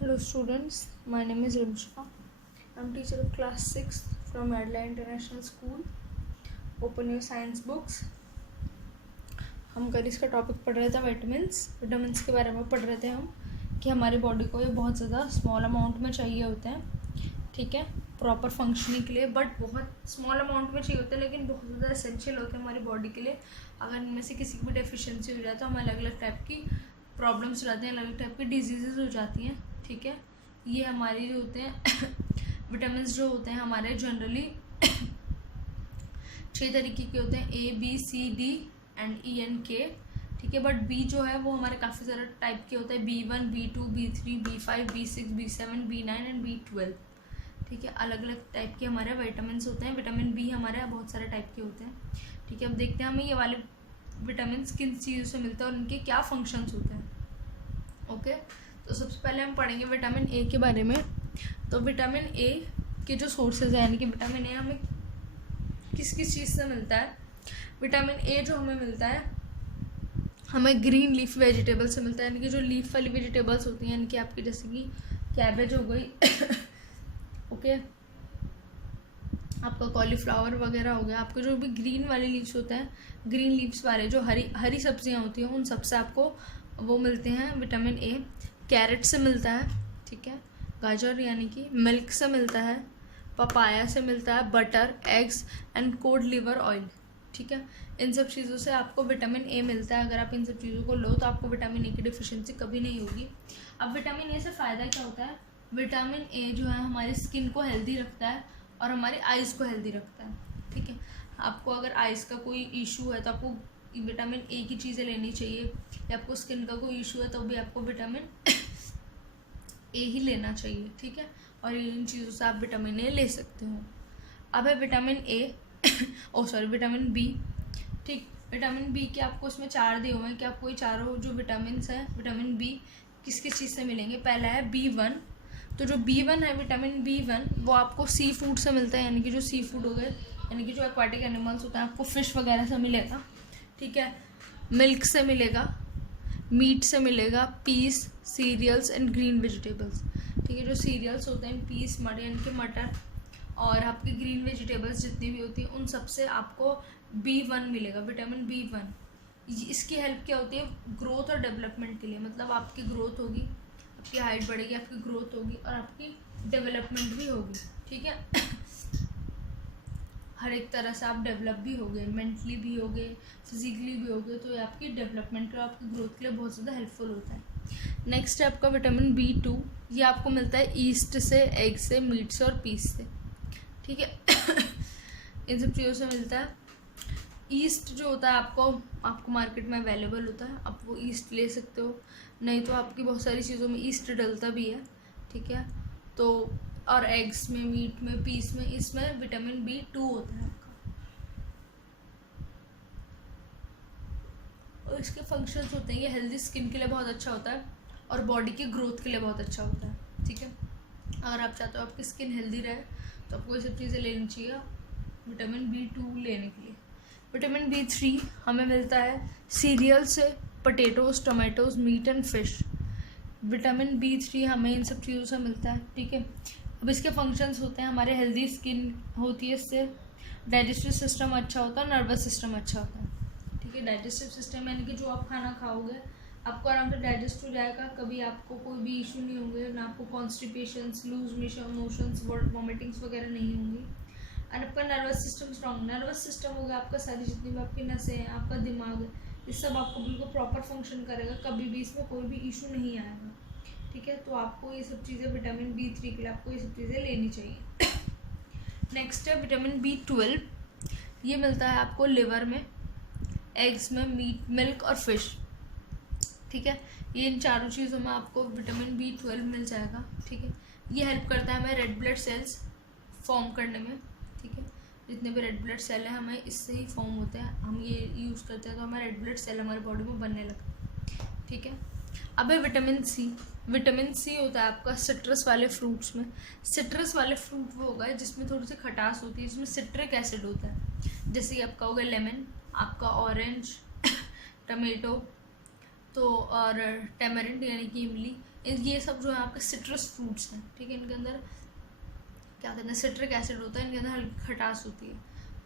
Hello students, my name is Rimsha. I'm teacher of class 6 from Adela International School. Open your science books. हम कल इसका topic पढ़ रहे थे vitamins के बारे में पढ़ रहे थे हम कि हमारी बॉडी को ये बहुत ज़्यादा स्मॉल अमाउंट में चाहिए होते हैं, ठीक है, प्रॉपर फंक्शनिंग के लिए, बट बहुत स्मॉल अमाउंट में चाहिए होते हैं लेकिन बहुत ज़्यादा एसेंशियल होते हैं हमारी बॉडी के लिए। अगर इनमें से किसी की भी डेफिशिएंसी हो जाए तो हमें अलग अलग टाइप की प्रॉब्लम्स हो जाती हैं, अलग अलग टाइप की डिजीज़ हो जाती हैं, ठीक है। ये हमारी जो होते हैं विटामिन जो होते हैं हमारे जनरली 6 तरीके के होते हैं, A, B, C, D and E, N, K, ठीक है। बट बी जो है वो हमारे काफ़ी सारे टाइप के होते हैं, B1, B2, B3, B5, B6, B7, B9 and B12, ठीक है। अलग अलग टाइप के हमारे विटामिन होते हैं। विटामिन बी हमारे यहाँ बहुत सारे टाइप के होते हैं, ठीक है। अब देखते हैं हमें ये वाले विटामिन किन चीज़ों से मिलते हैं और उनके क्या फंक्शंस होते हैं, ओके। तो सबसे पहले हम पढ़ेंगे विटामिन ए के बारे में। तो विटामिन ए के जो सोर्सेज हैं, यानी कि विटामिन ए हमें किस किस चीज़ से मिलता है। विटामिन ए जो हमें मिलता है हमें ग्रीन लीफ वेजिटेबल से मिलता है, यानी कि जो लीफ वाली वेजिटेबल्स होती हैं, यानी कि आपकी जैसे कि कैबेज हो गई ओके, आपका कॉलीफ्लावर वगैरह हो गया, आपके जो भी ग्रीन वाले लीव्स होते हैं, ग्रीन लीव्स वाले जो हरी सब्जियां होती हैं, उन सबसे आपको वो मिलते हैं विटामिन ए। कैरेट से मिलता है, ठीक है, गाजर यानी कि मिल्क से मिलता है, पपाया से मिलता है, butter, eggs and code liver oil, ठीक है। इन सब चीज़ों से आपको विटामिन ए मिलता है। अगर आप इन सब चीज़ों को लो तो आपको विटामिन ए की डिफिशिएंसी कभी नहीं होगी। अब विटामिन ए से फ़ायदा क्या होता है, विटामिन ए जो है हमारी स्किन को हेल्दी रखता है और हमारी आइज़ को हेल्दी रखता है, ठीक है। आपको अगर आइज़ का कोई इशू है तो आपको विटामिन ए की चीज़ें लेनी चाहिए, या आपको स्किन का कोई इशू है तो भी आपको विटामिन ए ही लेना चाहिए, ठीक है। और इन चीज़ों से आप विटामिन ए ले सकते हो। अब है विटामिन ए विटामिन बी, ठीक। विटामिन बी के आपको इसमें 4 दिए हुए हैं कि आपको ये चारों जो विटामिन हैं विटामिन बी किस किस चीज़ से मिलेंगे। पहला है B1। तो जो B1 है विटामिन B1 वो आपको सी फूड से मिलता है, यानी कि जो सी फूड हो गए, यानी कि जो एक्वाटिक एनिमल्स होते हैं, आपको फिश वगैरह से मिलेगा, ठीक है। मिल्क से मिलेगा, मीट से मिलेगा, peas, cereals and green vegetables, ठीक है। जो सीरियल्स होते हैं, पीस, मटर यानी कि मटर, और आपकी ग्रीन वेजिटेबल्स जितनी भी होती हैं, उन सब से आपको B1 मिलेगा, विटामिन B1। इसकी हेल्प क्या होती है, ग्रोथ और डेवलपमेंट के लिए, मतलब आपकी ग्रोथ होगी, आपकी हाइट बढ़ेगी, आपकी ग्रोथ होगी और आपकी डेवलपमेंट भी होगी, ठीक है। हर एक तरह से आप डेवलप भी होगे, मेंटली भी होगे, फिजिकली भी होगे, तो ये आपकी डेवलपमेंट और आपकी ग्रोथ के लिए बहुत ज़्यादा हेल्पफुल होता है। नेक्स्ट है आपका विटामिन B2। ये आपको मिलता है ईस्ट से, एग से, मीट से और पीस से, ठीक है। इन सब चीज़ों से मिलता है। ईस्ट जो होता है आपको मार्केट में अवेलेबल होता है, आप वो ईस्ट ले सकते हो, नहीं तो आपकी बहुत सारी चीज़ों में ईस्ट डलता भी है, ठीक है। तो और एग्स में, मीट में, पीस में, इसमें विटामिन B2 होता है आपका, और इसके फंक्शंस होते हैं, ये हेल्दी स्किन के लिए बहुत अच्छा होता है और बॉडी की ग्रोथ के लिए बहुत अच्छा होता है, ठीक है। अगर आप चाहते हो आपकी स्किन हेल्दी रहे तो आपको ये सब चीज़ें लेनी चाहिए विटामिन B2 लेने के लिए। विटामिन B3 हमें मिलता है सीरियल से, potatoes, tomatoes, meat and fish. Vitamin B3 हमें इन सब चीज़ों से मिलता है, ठीक है। अब इसके फंक्शंस होते हैं, हमारे हेल्दी स्किन होती है इससे, डाइजेस्टिव सिस्टम अच्छा होता है, नर्वस सिस्टम अच्छा होता है, ठीक है। डाइजेस्टिव सिस्टम यानी कि जो आप खाना खाओगे आपको आराम से डाइजेस्ट हो जाएगा, कभी आपको कोई भी इशू नहीं होंगे, ना आपको कॉन्स्टिपेशंस, लूज मोशंस, वॉमिटिंग्स वगैरह नहीं होंगी। और आपका nervous system strong, nervous system होगा आपका, सारी जितनी भी आपकी नसें हैं, आपका दिमाग है, ये सब आपको बिल्कुल प्रॉपर फंक्शन करेगा, कभी भी इसमें कोई भी इशू नहीं आएगा, ठीक है। तो आपको ये सब चीज़ें विटामिन B3 के लिए आपको ये सब चीज़ें लेनी चाहिए। नेक्स्ट है विटामिन B12। ये मिलता है आपको लिवर में, एग्स में, मीट, मिल्क और फिश, ठीक है। ये इन चारों चीज़ों में आपको विटामिन B12 मिल जाएगा, ठीक है। ये हेल्प करता है हमें रेड ब्लड सेल्स फॉर्म करने में, ठीक है। जितने भी रेड ब्लड सेल हैं हमें इससे ही फॉर्म होते हैं, हम ये यूज़ करते हैं तो हमारे रेड ब्लड सेल हमारी बॉडी में बनने लगते हैं, ठीक है। अब है विटामिन C। विटामिन C होता है आपका सिट्रस वाले फ्रूट्स में। सिट्रस वाले फ्रूट वो होगा जिसमें थोड़ी सी खटास होती है, जिसमें सिट्रिक एसिड होता है, जैसे कि आपका होगा लेमन, आपका ऑरेंज, टमेटो, तो और टेमरिंड यानी कि इमली, ये सब जो है आपके सिट्रस फ्रूट्स हैं, ठीक है। इनके अंदर क्या कहते हैं, सिट्रिक एसिड होता है, इनके अंदर हल्की खटास होती है,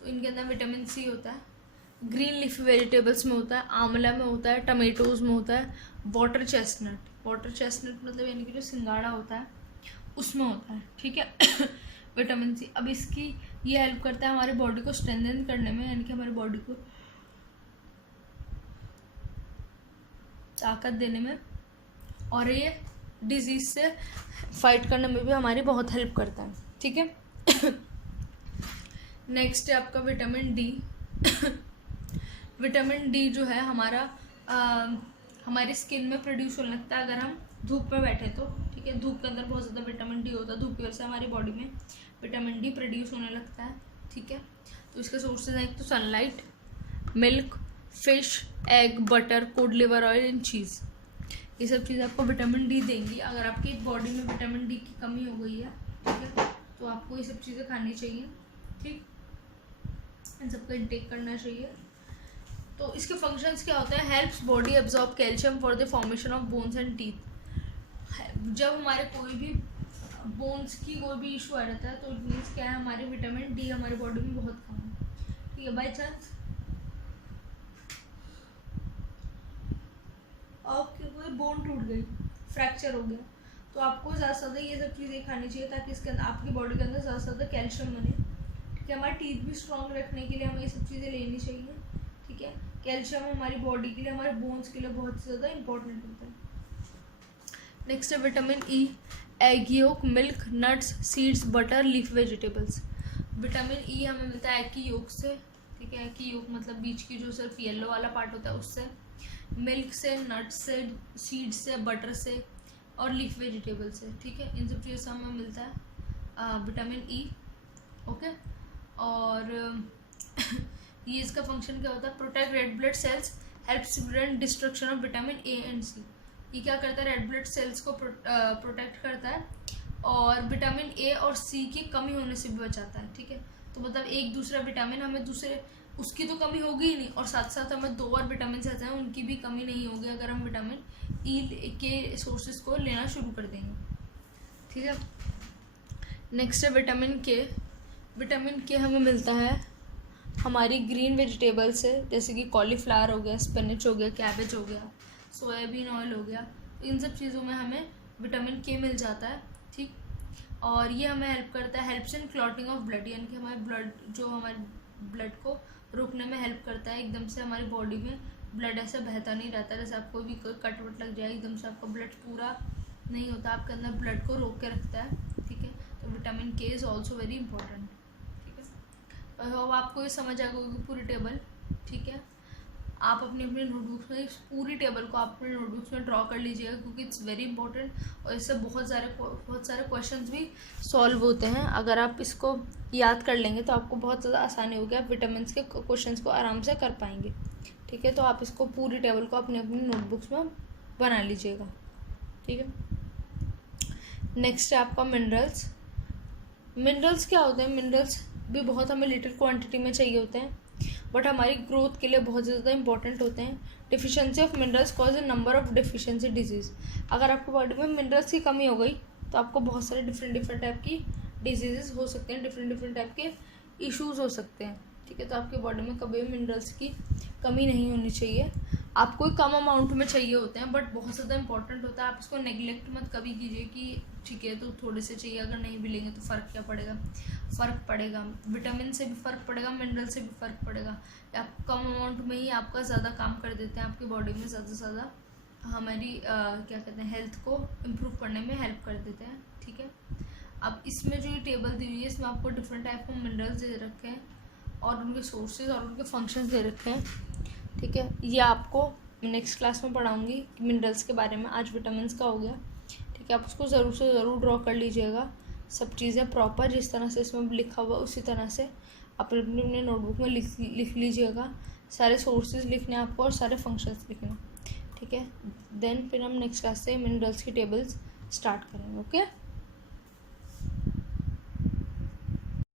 तो इनके अंदर विटामिन सी होता है। ग्रीन लीफी वेजिटेबल्स में होता है, आंवला में होता है, टमेटोज़ में होता है, वाटर चेस्टनट मतलब यानी कि जो सिंगाड़ा होता है उसमें होता है, ठीक है। विटामिन सी अब इसकी ये हेल्प करता है हमारी बॉडी को स्ट्रेंथन करने में, यानी कि हमारी बॉडी को ताकत देने में, और ये डिजीज से फाइट करने में भी हमारी बहुत हेल्प करता है, ठीक है। नेक्स्ट है आपका विटामिन डी। विटामिन डी जो है हमारा हमारी स्किन में प्रोड्यूस होने लगता है अगर हम धूप में बैठे तो, ठीक है। धूप के अंदर बहुत ज़्यादा विटामिन डी होता है, धूप की वजह से हमारी बॉडी में विटामिन डी प्रोड्यूस होने लगता है, ठीक है। तो इसके सोर्सेज हैं एक तो sunlight, milk, fish, egg, butter, code liver oil and cheese. ये सब चीज़ आपको विटामिन डी देंगी। अगर आपकी बॉडी में विटामिन डी की कमी हो गई है, ठीक है, तो आपको ये सब चीज़ें खानी चाहिए, ठीक, इन सबका इंटेक करना चाहिए। तो इसके फंक्शंस क्या होते हैं, helps body absorb calcium for the formation of bones and teeth. जब हमारे कोई भी बोन्स की कोई भी इशू आ जाता है तो इट मीन्स क्या है, हमारे विटामिन डी हमारी बॉडी में बहुत कम है, ठीक है। बाई चांस आपकी कोई बोन टूट गई, फ्रैक्चर हो गया, तो आपको ज़्यादा से ज़्यादा ये सब चीज़ें खानी चाहिए ताकि इसके अंदर आपकी बॉडी के अंदर ज़्यादा से ज़्यादा कैल्शियम बने, ठीक है। हमारे टीथ भी स्ट्रॉन्ग रखने के लिए हमें ये सब चीज़ें लेनी चाहिए, ठीक है। कैल्शियम हमारी बॉडी के लिए, हमारे बोन्स के लिए बहुत ज़्यादा इंपॉर्टेंट होता है। नेक्स्ट है vitamin E, egg yolk, milk, nuts, seeds, butter, leaf vegetables. Vitamin E हमें मिलता है एग की योक से, ठीक है। एग की योक मतलब बीच की जो सिर्फ येलो वाला पार्ट होता है उससे, मिल्क से, नट्स से, सीड्स से, बटर से और लीफ वेजिटेबल से, ठीक है। इन सब चीज़ों से हमें मिलता है विटामिन ई, ओके। और ये इसका फंक्शन क्या होता है, protect red blood cells, helps prevent destruction of vitamin A and C. ये क्या करता है, रेड ब्लड सेल्स को प्रोटेक्ट करता है और विटामिन ए और सी की कमी होने से भी बचाता है, ठीक है। तो मतलब एक दूसरा विटामिन हमें दूसरे उसकी तो कमी होगी ही नहीं, और साथ साथ हमें दो और विटामिन रहते हैं उनकी भी कमी नहीं होगी अगर हम विटामिन ई के सोर्सेज को लेना शुरू कर देंगे, ठीक है। नेक्स्ट है विटामिन के। विटामिन के हमें मिलता है हमारी ग्रीन वेजिटेबल से, जैसे कि कॉलीफ्लावर हो गया, स्पिनच हो गया, कैबेज हो गया, सोयाबीन ऑयल हो गया, तो इन सब चीज़ों में हमें विटामिन के मिल जाता है, ठीक। और ये हमें हेल्प करता है, helps in clotting of blood, यानी कि हमारे ब्लड को रोकने में हेल्प करता है। एकदम से हमारी बॉडी में ब्लड ऐसे बहता नहीं रहता, जैसे आपको भी कोई कट वट लग जाए एकदम से आपका ब्लड पूरा नहीं होता, आपके अंदर ब्लड को रोक के रखता है, ठीक है। तो विटामिन के इज़ ऑल्सो वेरी इंपॉर्टेंट, ठीक है। अब आपको ये समझ आ गई पूरी टेबल, ठीक है। आप अपनी नोटबुक्स में इस पूरी टेबल को आप अपने नोटबुक्स में ड्रॉ कर लीजिएगा क्योंकि इट्स वेरी इंपॉर्टेंट, और इससे बहुत सारे क्वेश्चंस भी सॉल्व होते हैं। अगर आप इसको याद कर लेंगे तो आपको बहुत ज़्यादा आसानी होगी, आप विटामिन के क्वेश्चंस को आराम से कर पाएंगे, ठीक है। तो आप इसको पूरी टेबल को अपनी नोटबुक्स में बना लीजिएगा, ठीक है। नेक्स्ट है आपका मिनरल्स। मिनरल्स क्या होते हैं, मिनरल्स भी बहुत हमें लिटिल क्वांटिटी में चाहिए होते हैं बट हमारी ग्रोथ के लिए बहुत ज़्यादा इंपॉर्टेंट होते हैं। Deficiency of minerals cause A number of deficiency disease. अगर आपकी बॉडी में मिनरल्स की कमी हो गई तो आपको बहुत सारे डिफरेंट टाइप की डिजीज़ हो सकते हैं, डिफरेंट टाइप के इश्यूज़ हो सकते हैं, ठीक है। तो आपकी बॉडी में कभी भी मिनरल्स की कमी नहीं होनी चाहिए। आपको कम अमाउंट में चाहिए होते हैं बट बहुत ज़्यादा इंपॉर्टेंट होता है, आप इसको नेग्लेक्ट मत कभी कीजिए कि ठीक है तो थोड़े से चाहिए, अगर नहीं भी लेंगे तो फ़र्क क्या पड़ेगा, फ़र्क पड़ेगा। विटामिन से भी फ़र्क पड़ेगा, मिनरल से भी फ़र्क पड़ेगा। आप कम अमाउंट में ही आपका ज़्यादा काम कर देते हैं, आपकी बॉडी में ज़्यादा से ज़्यादा हमारी क्या कहते हैं हेल्थ को इम्प्रूव करने में हेल्प कर देते हैं, ठीक है। अब इसमें जो ये टेबल दी हुई है इसमें आपको डिफरेंट टाइप के मिनरल्स दे रखे हैं और उनके सोर्सेज और उनके फंक्शंस दे रखे हैं, ठीक है। ये आपको नेक्स्ट क्लास में पढ़ाऊँगी मिनरल्स के बारे में। आज विटामिन का हो गया, ठीक है। आप उसको ज़रूर से ज़रूर ड्रॉ कर लीजिएगा, सब चीज़ें प्रॉपर जिस तरह से इसमें लिखा हुआ उसी तरह से आप अपने नोटबुक में लिख लीजिएगा। सारे सोर्सेज लिखने हैं आपको और सारे फंक्शंस लिखने, ठीक है। देन फिर हम नेक्स्ट क्लास से मिनरल्स की टेबल्स स्टार्ट करेंगे, ओके।